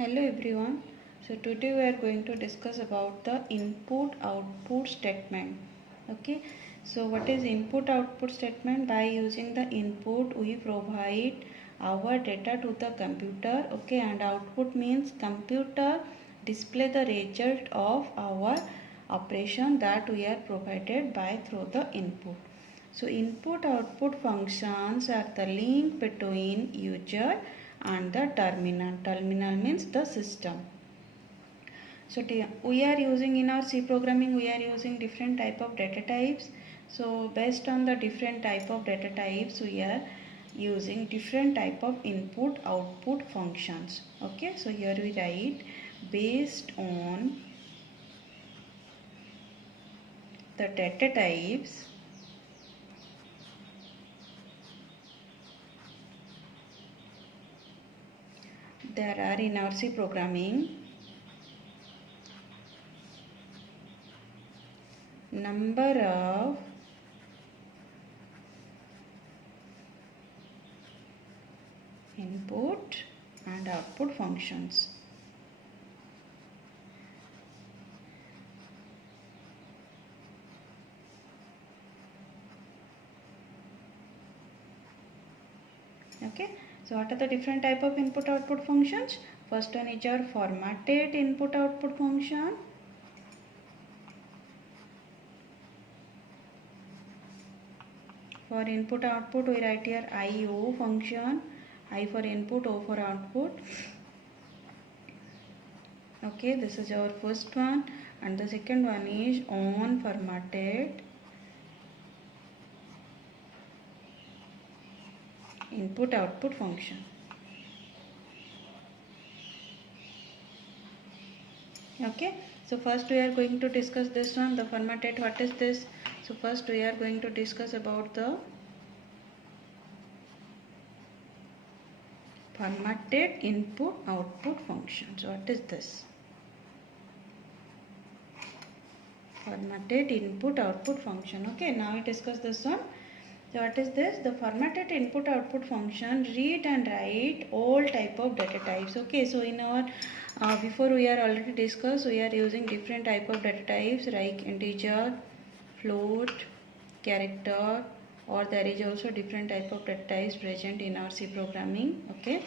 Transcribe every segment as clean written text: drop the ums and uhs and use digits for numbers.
Hello everyone. So today we are going to discuss about the input output statement. Okay. So what is input output statement? By using the input we provide our data to the computer. Okay, and output means computer display the result of our operation that we are provided by through the input. So input output functions are the link between user and the terminal. Terminal means the system. So we are using in our C programming, we are using different type of data types. So based on the different type of data types, we are using different type of input output functions. Okay, so here we write based on the data types, there are in our C programming number of input and output functions. Okay, so what are the different type of input output functions? First one is your formatted input output function. For input output we write here IO function, I for input, O for output. Okay, this is our first one, and the second one is on formatted input output function. Okay, so first we are going to discuss this one, the formatted. What is this? So first we are going to discuss about the formatted input output function. So what is this? Formatted input output function. Okay, now we discuss this one. So what is this? The formatted input output function read and write all type of data types. Okay, so in our before we are already discussed, we are using different type of data types like integer, float, character, or there is also different type of data types present in our C programming. Okay,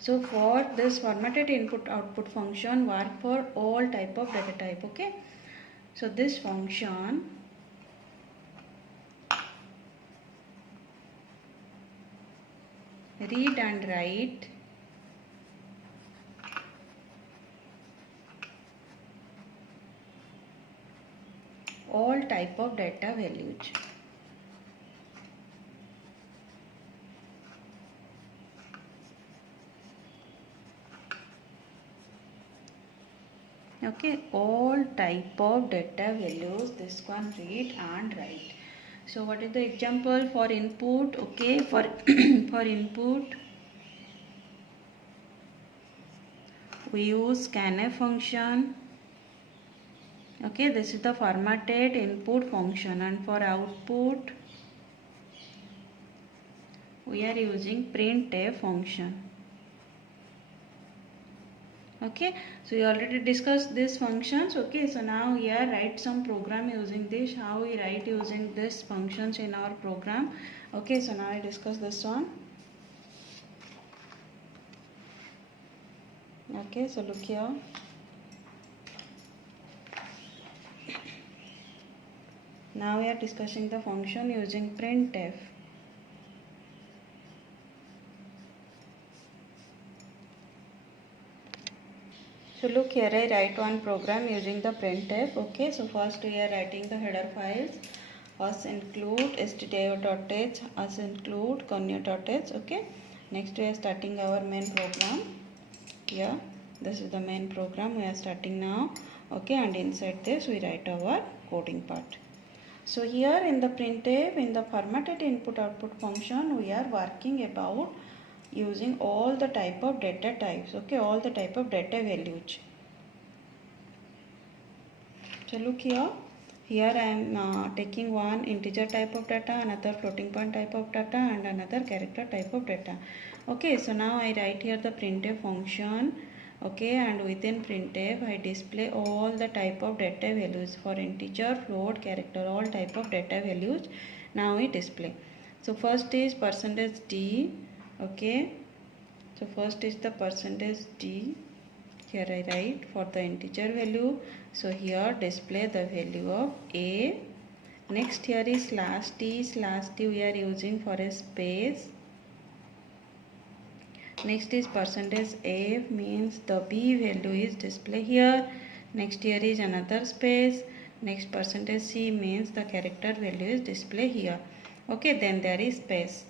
so for this formatted input output function work for all type of data type. Okay, so this function read and write all type of data values. Okay, all type of data values, this one read and write. So what is the example for input? Okay, for for input we use scanf function. Okay, this is the formatted input function, and for output we are using printf function. Okay, so we already discussed these functions. Okay, so now here write some program using this, how we write using these functions in our program. Okay, so now I discuss this one. Okay, so look here. Now we are discussing the function using printf. So look here, I write one program using the printf. Okay, so first we are writing the header files. Us include stdio.h, us include connu.h. Okay, next we are starting our main program. Here, this is the main program we are starting now. Okay, and inside this we write our coding part. So here in the printf, in the formatted input output function, we are working about using all the type of data types. Okay, all the type of data values. So look here, here I am taking one integer type of data, another floating point type of data, and another character type of data. Okay, so now I write here the printf function. Okay, and within printf I display all the type of data values for integer, float, character, all type of data values. Now we display. So first is %d. Okay, so first is the %d. Here I write for the integer value. So here display the value of a. Next here is /t. /t we are using for a space. Next is %f, means the b value is display here. Next here is another space. Next %c means the character value is display here. Okay, then there is space.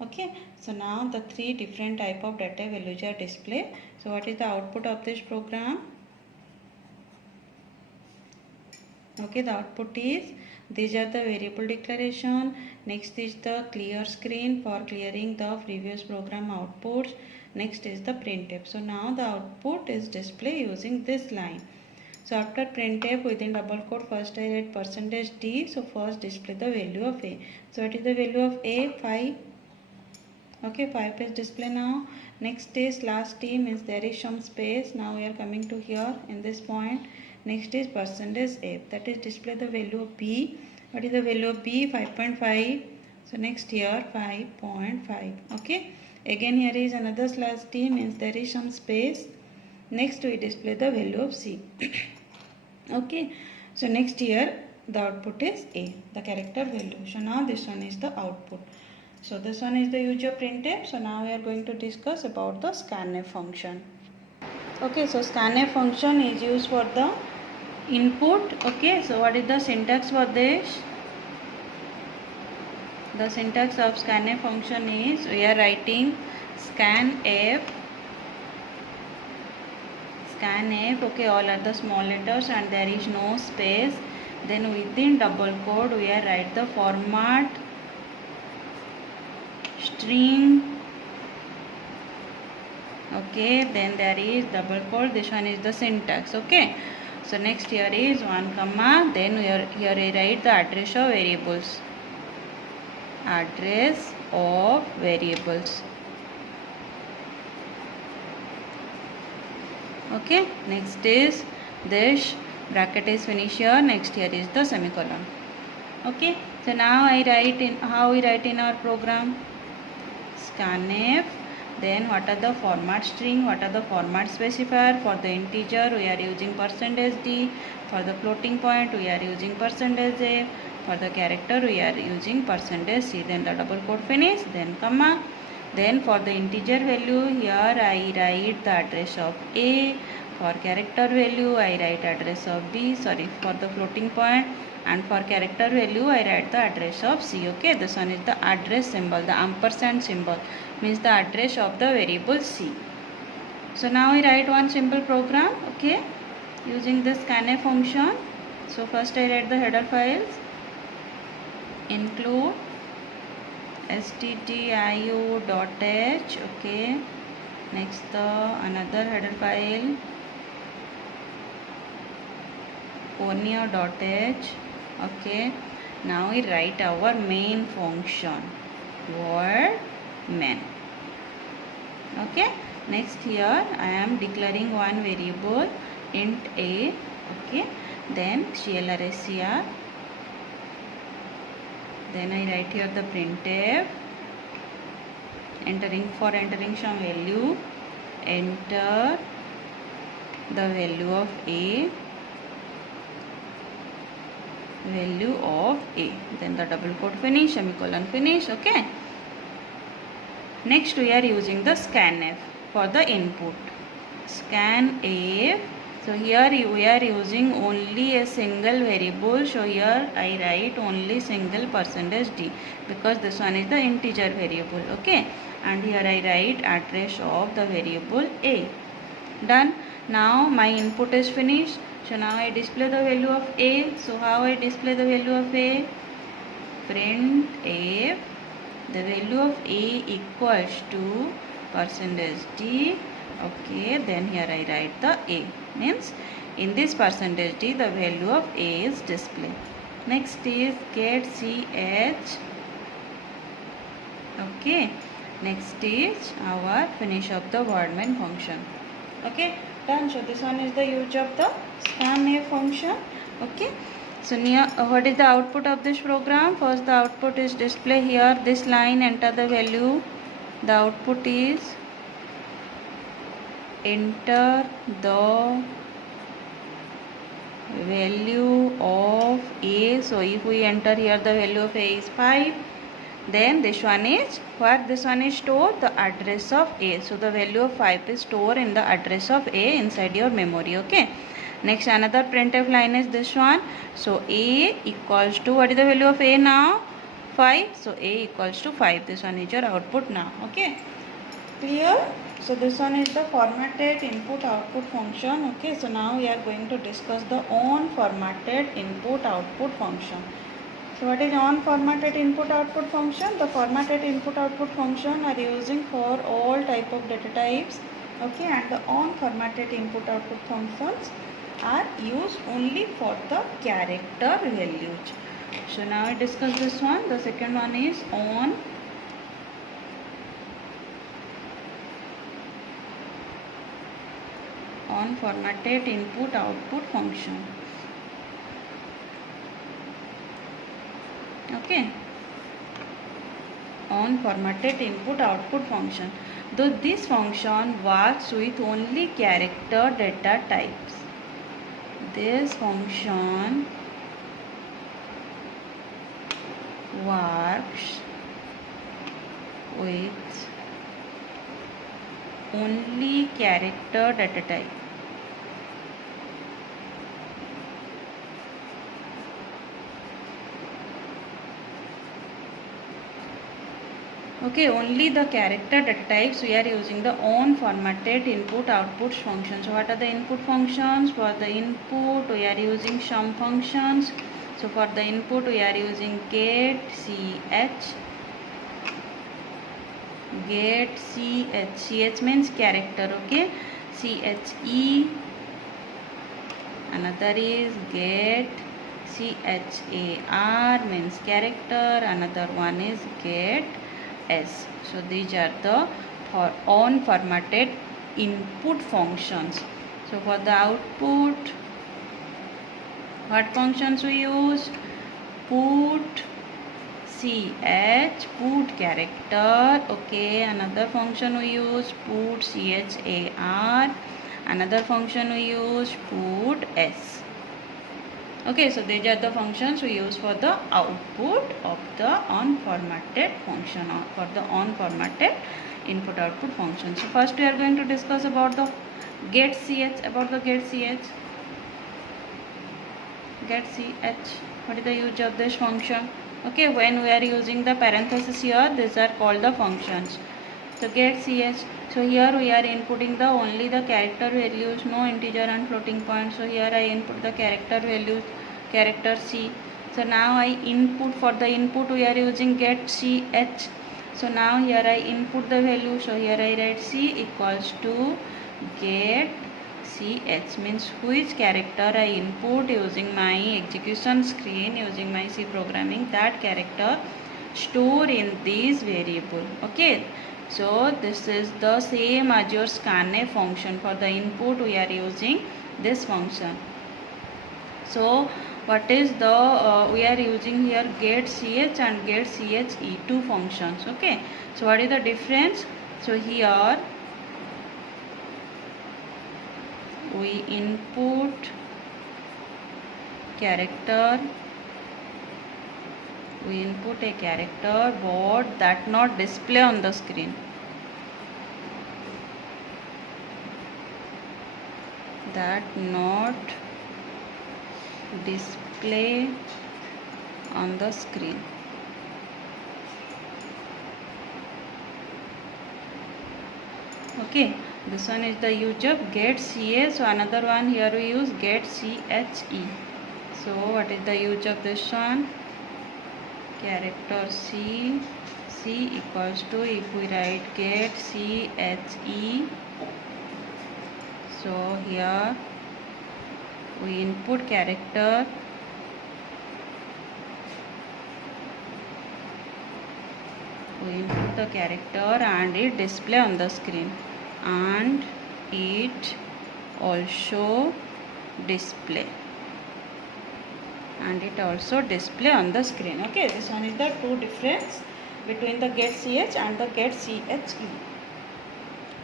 Okay, so now the three different type of data values are displayed. So what is the output of this program? Okay, the output is, these are the variable declaration. Next is the clear screen for clearing the previous program outputs. Next is the printf. So now the output is displayed using this line. So after printf, within double quote, first I write %d. So first display the value of a. So what is the value of a? 5. Okay, 5 is display now. Next is /t, means there is some space. Now we are coming to here in this point. Next is %f, that is display the value of b. What is the value of b? 5.5. So next here 5.5. Okay, again here is another /t, means there is some space. Next we display the value of c. Okay, so next here the output is a, the character value. So now this one is the output. So this one is the use of printf. So now we are going to discuss about the scanf function. Okay, so scanf function is used for the input. Okay, so what is the syntax for this? The syntax of scanf function is, we are writing scanf, okay, all are the small letters and there is no space. Then within double quote we are write the format string. Okay, then there is double quote, this one is the syntax. Okay, so next here is 1 comma, then here I write the address of variables. Address of variables. Okay, next is this bracket is finished here. Next here is the semicolon. Okay, so now I write in, how we write in our program? Scanf. Then what are the format string, what are the format specifier? For the integer we are using %d. For the floating point we are using %a. For the character we are using %c. Then the double quote finish, then comma. Then for the integer value here I write the address of a. For character value I write address of b. Sorry, for the floating point, and for character value I write the address of c. Okay, this one is the address symbol, the ampersand symbol, means the address of the variable c. So now we write one simple program. Okay, using this scanf function. So first I write the header files, include stdio.h. okay, next the another header file ponio.h. okay, now we write our main function word main. Okay, next here I am declaring one variable int a. Okay, then clrscr. Then I write here the printf, entering some value, enter the value of a, then the double quote finish, semicolon finish. Okay, next we are using the scanf for the input. Scanf. So here we are using only a single variable. So here I write only single %d, because this one is the integer variable. Okay, and here I write address of the variable a. Done. Now my input is finished. So now I display the value of a. So how I display the value of a? Printf, the value of a equals to %d. Okay, then here I write the a, means in this %d the value of a is displayed. Next is get ch. Okay, next is our finish of the word main function. Okay, done. So this one is the use of the scanf function. Okay, so near what is the output of this program? First the output is display here. This line, enter the value. The output is enter the value of a. So if we enter here the value of a is 5, then this one is what? This one is store the address of a. So the value of 5 is stored in the address of a inside your memory. Okay, next another printf line is this one. So a equals to, what is the value of a now? 5. So a equals to 5. This one is your output now. Okay, clear? So this one is the formatted input output function. Okay, so now we are going to discuss the unformatted input output function. So what is unformatted input output function? The formatted input output function are using for all type of data types. Okay, and the unformatted input output functions are used only for the character values. So now I discuss this one. The second one is unformatted input output function. Okay, unformatted input output function. Though this function works with only character data types. This function works with only character data type. Okay, only the character data types we are using the unformatted input output functions. So what are the input functions? For the input we are using some functions. So for the input we are using get ch. Get ch means character. Okay, che. Another is get char means character. Another one is get s. So these are the unformatted input functions. So for the output, what functions we use? Put ch, put character. Okay, another function we use put char. Another function we use put s. Okay, so these are the functions we use for the output of the unformatted function, or for the unformatted input output function. So first we are going to discuss about the get ch. About the get ch. Get ch. What is the use of this function? Okay, when we are using the parenthesis here, these are called the functions. So get ch. So here we are inputting the only the character values, no integer and floating point. So here I input the character values, character c. So now I input, for the input we are using get ch. So now here I input the value. So here I write c equals to get ch, means which character I input using my execution screen, using my C programming, that character store in this variable. Okay, so this is the same as your scanf function. For the input we are using this function. So what is the we are using here get ch and get che2 functions. Okay, so what is the difference? So here we input character, we input a character but that not display on the screen, that not display on the screen. Okay, this one is the use of get ca. So another one here we use get che. So what is the use of this one? Character c equals to, if we write get che, so here we input character we input the character and it display on the screen, and it also display on the screen. Okay, this one is the two difference between the getch and the getche.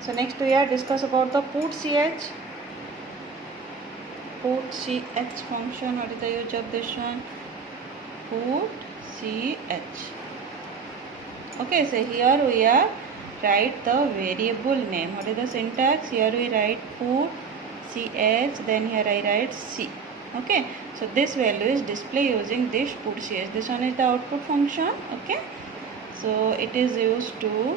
So next we are discuss about the putch. Putch function. What is the use of this one? Putch. Okay, so here we are write the variable name. What is the syntax? Here we write putch, then here I write c. Okay, so this value is display using this putch. This one is the output function. Okay, so it is used to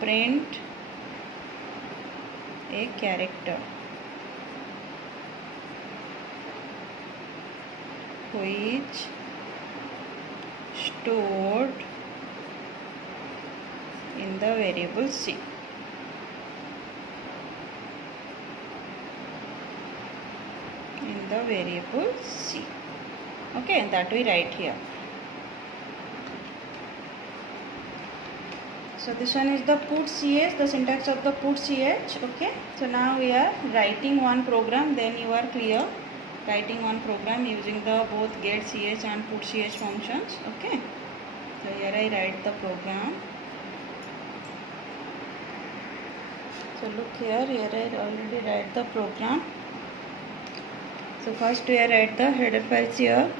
print a character which stored in the variable c. Okay, that we write here. So this one is the putch, the syntax of the putch. Okay, so now we are writing one program, then you are clear. Writing one program using the both getch and putch functions. Okay, so here I write the program. So look here I already write the program. So first we write the header files here.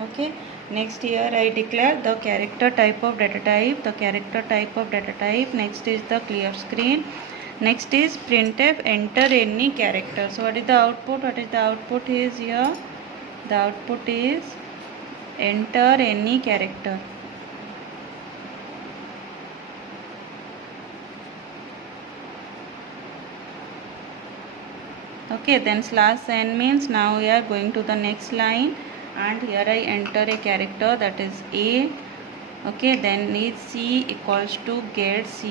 Okay, next here I declare the character type of data type. Next is the clear screen. Next is printf enter any character. So what is the output? Is here? The output is enter any character. Okay, then /n means now we are going to the next line, and here I enter a character, that is a. Okay, then is c equals to getch,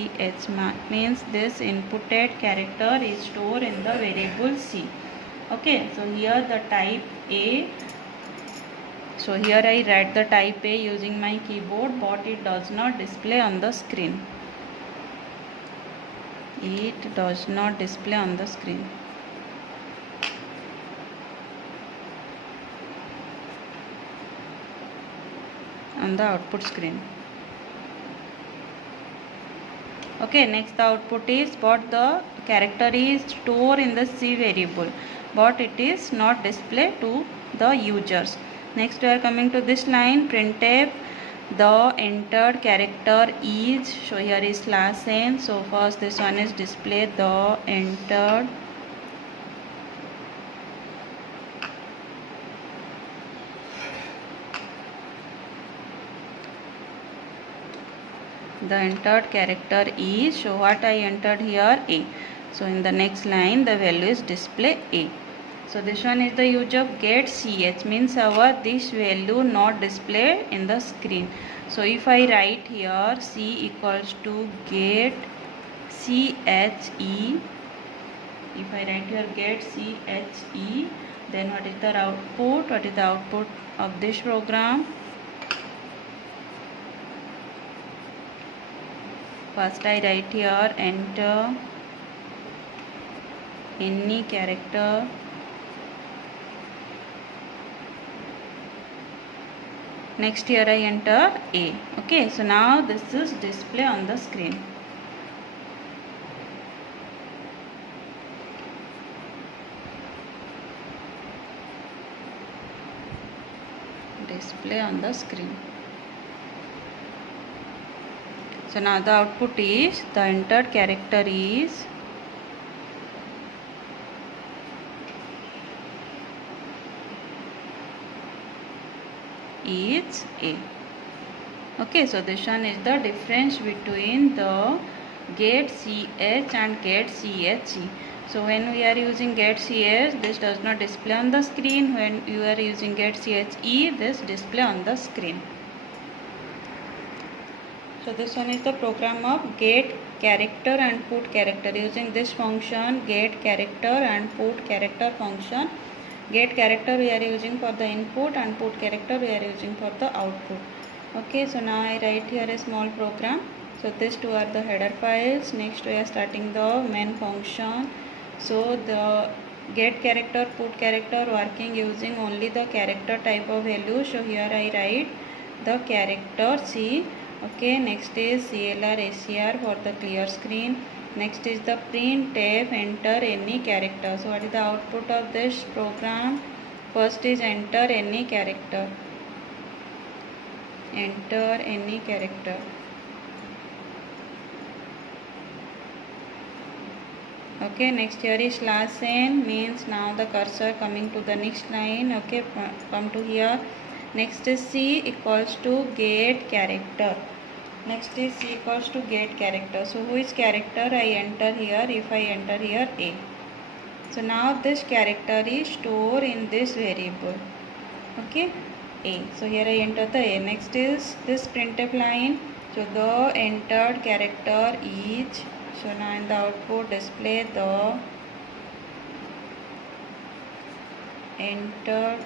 means this inputted character is stored in the variable c. Okay, so here the type a. So here I write the type a using my keyboard, but it does not display on the screen. On the output screen. Okay, next the output is, but the character is stored in the C variable, but it is not displayed to the users. Next we are coming to this line, printf the entered character is. So here is /n. So first this one is display the entered character is. So what I entered here, a. So in the next line the value is display a. So this one is the use of getch, means our this value not displayed in the screen. So if I write here c equals to getche, if I write here getche, then what is the output? What is the output of this program? First I write here enter any character next here I enter a. Okay, so now this is display on the screen. So now the output is the entered character is a. Okay, so this one is the difference between the getch and getche. So when we are using getch, this does not display on the screen. When you are using getche, this display on the screen. So this one is the program of get character and put character. Using this function get character and put character function, Get character we are using for the input and put character we are using for the output. Okay, so now I write here a small program. So these two are the header files. Next we are starting the main function. So the get character, put character working using only the character type of value. So here I write the character C. Okay, next is CLR ACR for the clear screen. Next is the printf, enter any character. So what is the output of this program? First is enter any character. Enter any character. Okay, next here is /n, means now the cursor coming to the next line. Okay, come to here. Next is C equals to get character. Next is C equals to get character. So who is character? I enter here. If I enter here A. So now this character is stored in this variable. Okay, A. So here I enter the A. Next is this printf line. So the entered character is. So now in the output display the entered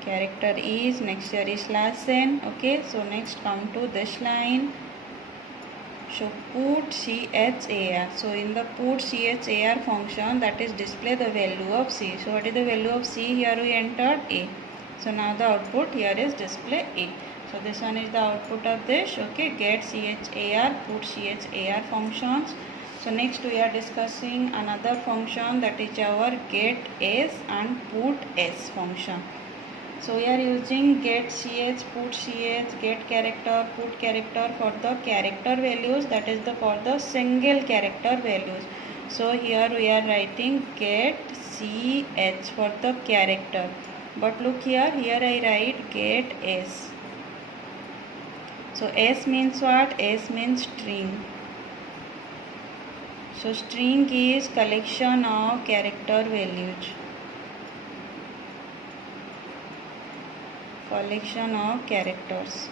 character is. Next here is /n. Okay, so next come to this line. So put char. So in the put char function, that is display the value of C. So what is the value of C? Here we entered A. So now the output here is display A. So this one is the output of this. Okay, get char, put char functions. So next we are discussing another function, that is our get s and put s function. So we are using get ch, put ch, get character, put character for the character values, that is the for the single character values. So here we are writing get ch for the character. But look here, I write get s. So s means what? S means string. So string is collection of character values. Collection of characters.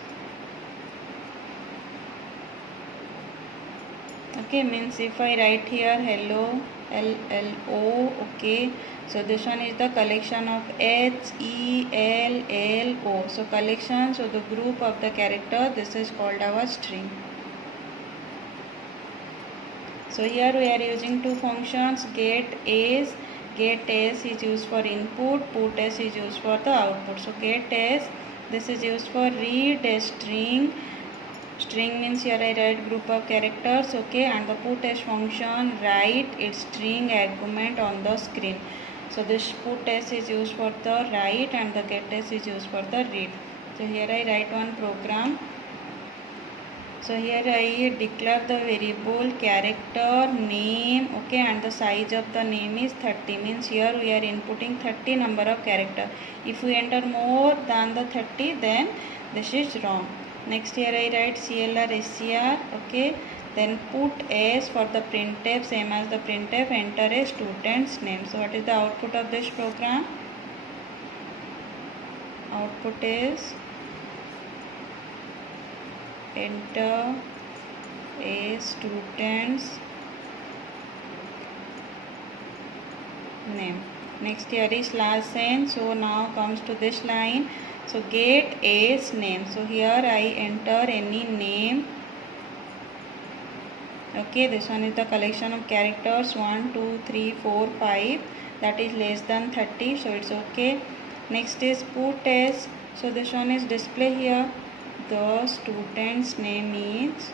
Okay, means if I write here hello, LLO, okay, so this one is the collection of HELLO. So collection, so the group of the character, this is called our string. So here we are using two functions, get s. Get s is used for input, put s is used for the output. So get s, this is used for read a string. String means here I write group of characters, okay, and the put s function write its string argument on the screen. So this put s is used for the write and the get s is used for the read. So here I write one program. So here I declare the variable character name, okay, and the size of the name is 30, means here we are inputting 30 number of character. If we enter more than the 30, then this is wrong. Next here I write CLR SCR, okay, then put S for the printf, same as the printf, enter a student's name. So what is the output of this program? Output is enter a student's name. Next here is /n. So now comes to this line. So get a's name. So here I enter any name. Okay, this one is the collection of characters 1, 2, 3, 4, 5. That is less than 30. So it's okay. Next is put s. So this one is display here. The student's name is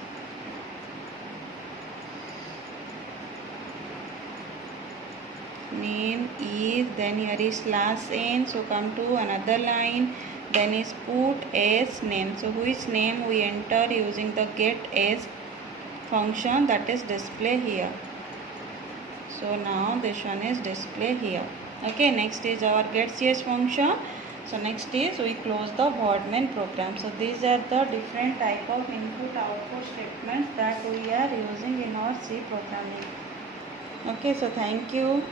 then here is /n. So come to another line, then is put s name. So which name we enter using the get s function, that is display here. So now this one is display here. Okay, next is our get ch function. So next is we close the word main program. So these are the different type of input output statements that we are using in our C programming. Okay, so thank you.